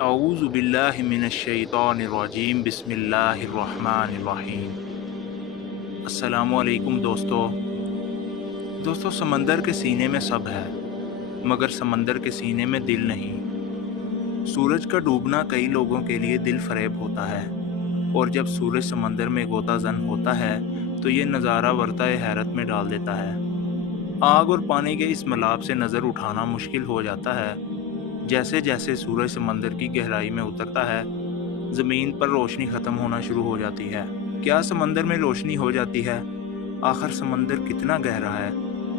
اعوذ باللہ من الشیطان الرجیم بسم اللہ الرحمن الرحیم۔ السلام علیکم دوستو، سمندر کے سینے میں سب ہے، مگر سمندر کے سینے میں دل نہیں۔ سورج کا ڈوبنا کئی لوگوں کے لیے دل فریب ہوتا ہے، اور جب سورج سمندر میں غوطہ زن ہوتا ہے تو یہ نظارہ ورطہ حیرت میں ڈال دیتا ہے۔ آگ اور پانی کے اس ملاب سے نظر اٹھانا مشکل ہو جاتا ہے۔ جیسے جیسے سورج سمندر کی گہرائی میں اترتا ہے، زمین پر روشنی ختم ہونا شروع ہو جاتی ہے۔ کیا سمندر میں روشنی ہو جاتی ہے؟ آخر سمندر کتنا گہرا ہے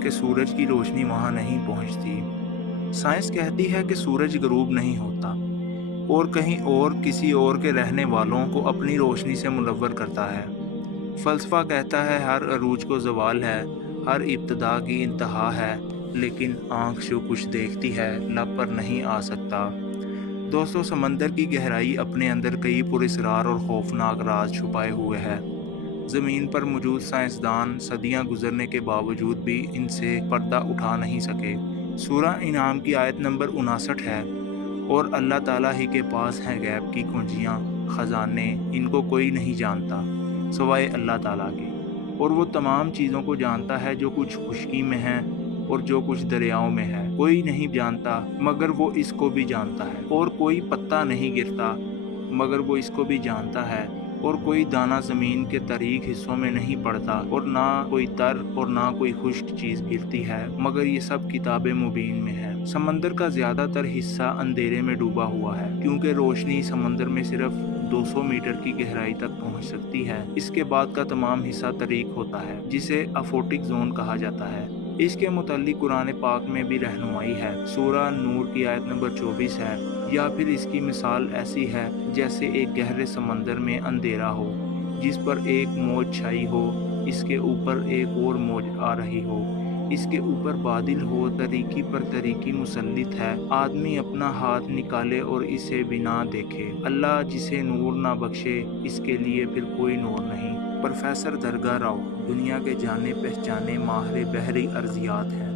کہ سورج کی روشنی وہاں نہیں پہنچتی؟ سائنس کہتی ہے کہ سورج غروب نہیں ہوتا، اور کہیں اور کسی اور کے رہنے والوں کو اپنی روشنی سے منور کرتا ہے۔ فلسفہ کہتا ہے ہر عروج کو زوال ہے، ہر ابتدا کی انتہا ہے، لیکن آنکھ جو کچھ دیکھتی ہے لب پر نہیں آ سکتا۔ دوستو، سمندر کی گہرائی اپنے اندر کئی پراسرار اور خوفناک راز چھپائے ہوئے ہے۔ زمین پر موجود سائنسدان صدیاں گزرنے کے باوجود بھی ان سے پردہ اٹھا نہیں سکے۔ سورہ انعام کی آیت نمبر 59 ہے، اور اللہ تعالیٰ ہی کے پاس ہیں غیب کی کنجیاں، خزانے، ان کو کوئی نہیں جانتا سوائے اللہ تعالیٰ کے، اور وہ تمام چیزوں کو جانتا ہے جو کچھ خشکی میں ہیں اور جو کچھ دریاؤں میں ہے۔ کوئی نہیں جانتا مگر وہ اس کو بھی جانتا ہے، اور کوئی پتا نہیں گرتا مگر وہ اس کو بھی جانتا ہے، اور کوئی دانہ زمین کے تاریک حصوں میں نہیں پڑتا، اور نہ کوئی تر اور نہ کوئی خشک چیز گرتی ہے، مگر یہ سب کتاب مبین میں ہے۔ سمندر کا زیادہ تر حصہ اندھیرے میں ڈوبا ہوا ہے، کیونکہ روشنی سمندر میں صرف 200 میٹر کی گہرائی تک پہنچ سکتی ہے۔ اس کے بعد کا تمام حصہ تاریک ہوتا ہے، جسے افوٹک زون کہا جاتا ہے۔ اس کے متعلق قرآن پاک میں بھی رہنمائی ہے۔ سورہ نور کی آیت نمبر 24 ہے، یا پھر اس کی مثال ایسی ہے جیسے ایک گہرے سمندر میں اندھیرا ہو جس پر ایک موج چھائی ہو، اس کے اوپر ایک اور موج آ رہی ہو، اس کے اوپر بادل ہو، تاریکی پر تاریکی مسلط ہے، آدمی اپنا ہاتھ نکالے اور اسے بھی نہ دیکھے۔ اللہ جسے نور نہ بخشے، اس کے لیے پھر کوئی نور نہیں۔ پروفیسر درگا راؤ دنیا کے جانے پہچانے ماہر بحری ارضیات ہیں۔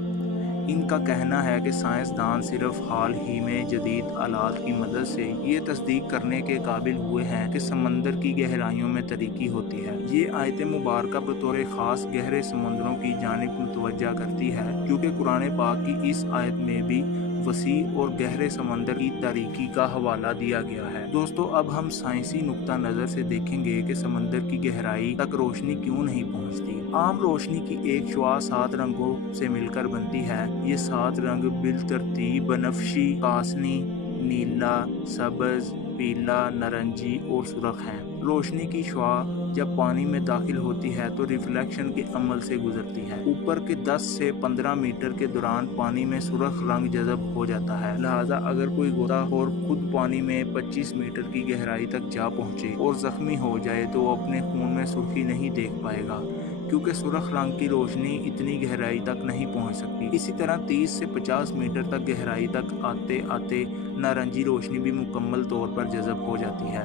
ان کا کہنا ہے کہ سائنسدان صرف حال ہی میں جدید آلات کی مدد سے یہ تصدیق کرنے کے قابل ہوئے ہیں کہ سمندر کی گہرائیوں میں تاریکی ہوتی ہے۔ یہ آیت مبارکہ بطور خاص گہرے سمندروں کی جانب متوجہ کرتی ہے، کیونکہ قرآن پاک کی اس آیت میں بھی وسیع اور گہرے سمندر کی تاریکی کا حوالہ دیا گیا ہے۔ دوستو، اب ہم سائنسی نقطہ نظر سے دیکھیں گے کہ سمندر کی گہرائی تک روشنی کیوں نہیں پہنچتی۔ عام روشنی کی ایک شعاع 7 رنگوں سے مل کر بنتی ہے۔ یہ 7 رنگ بالترتیب بنفشی، کاسنی، نیلا، سبز، پیلا، نارنجی اور سرخ ہیں۔ روشنی کی شعاع جب پانی میں داخل ہوتی ہے تو ریفلیکشن کے عمل سے گزرتی ہے۔ اوپر کے 10 سے 15 میٹر کے دوران پانی میں سرخ رنگ جذب ہو جاتا ہے، لہذا اگر کوئی غوطہ خور خود پانی میں 25 میٹر کی گہرائی تک جا پہنچے اور زخمی ہو جائے تو وہ اپنے خون میں سرخی نہیں دیکھ پائے گا، کیونکہ سرخ رنگ کی روشنی اتنی گہرائی تک نہیں پہنچ سکتی۔ اسی طرح 30 سے 50 میٹر تک گہرائی تک آتے آتے نارنجی روشنی بھی مکمل طور پر جذب ہو جاتی ہے۔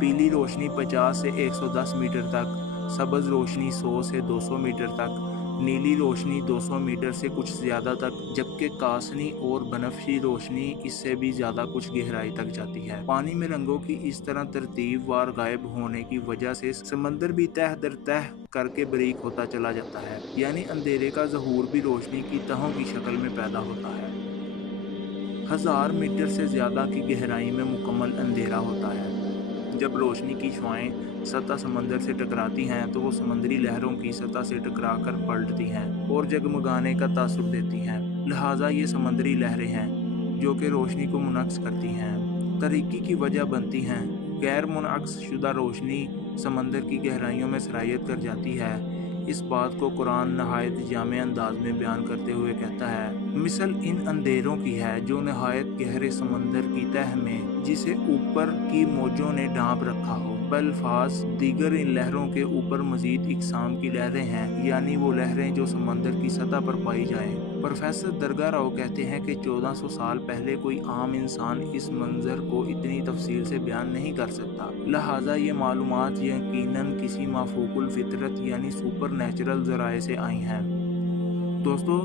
پیلی روشنی 50 سے 110 میٹر تک، سبز روشنی 100 سے 200 میٹر تک، نیلی روشنی 200 میٹر سے کچھ زیادہ تک، جبکہ کاسنی اور بنفشی روشنی اس سے بھی زیادہ کچھ گہرائی تک جاتی ہے۔ پانی میں رنگوں کی اس طرح ترتیب وار غائب ہونے کی وجہ سے سمندر بھی تہ در تہ کر کے باریک ہوتا چلا جاتا ہے، یعنی اندھیرے کا ظہور بھی روشنی کی تہوں کی شکل میں پیدا ہوتا ہے۔ 1000 میٹر سے زیادہ کی گہرائی میں مکمل اندھیرا ہوتا ہے۔ جب روشنی کی شعاعیں سطح سمندر سے ٹکراتی ہیں تو وہ سمندری لہروں کی سطح سے ٹکرا کر پلٹتی ہیں اور جگمگانے کا تاثر دیتی ہیں، لہٰذا یہ سمندری لہریں ہیں جو کہ روشنی کو منعکس کرتی ہیں، تاریکی کی وجہ بنتی ہیں۔ غیر منعکس شدہ روشنی سمندر کی گہرائیوں میں سرایت کر جاتی ہے۔ اس بات کو قرآن نہایت جامع انداز میں بیان کرتے ہوئے کہتا ہے، مثل ان اندھیروں کی ہے جو نہایت گہرے سمندر کی تہ میں، جسے اوپر کی موجوں نے ڈھانپ رکھا ہو۔ بالفاظ دیگر ان لہروں کے اوپر مزید اقسام کی لہریں ہیں، یعنی وہ لہریں جو سمندر کی سطح پر پائی جائیں۔ پروفیسر درگا راؤ کہتے ہیں کہ 1400 سال پہلے کوئی عام انسان اس منظر کو اتنی تفصیل سے بیان نہیں کر سکتا، لہٰذا یہ معلومات یقیناً کسی مافوق الفطرت یعنی سپر نیچرل ذرائع سے آئی ہیں۔ دوستو،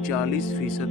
40%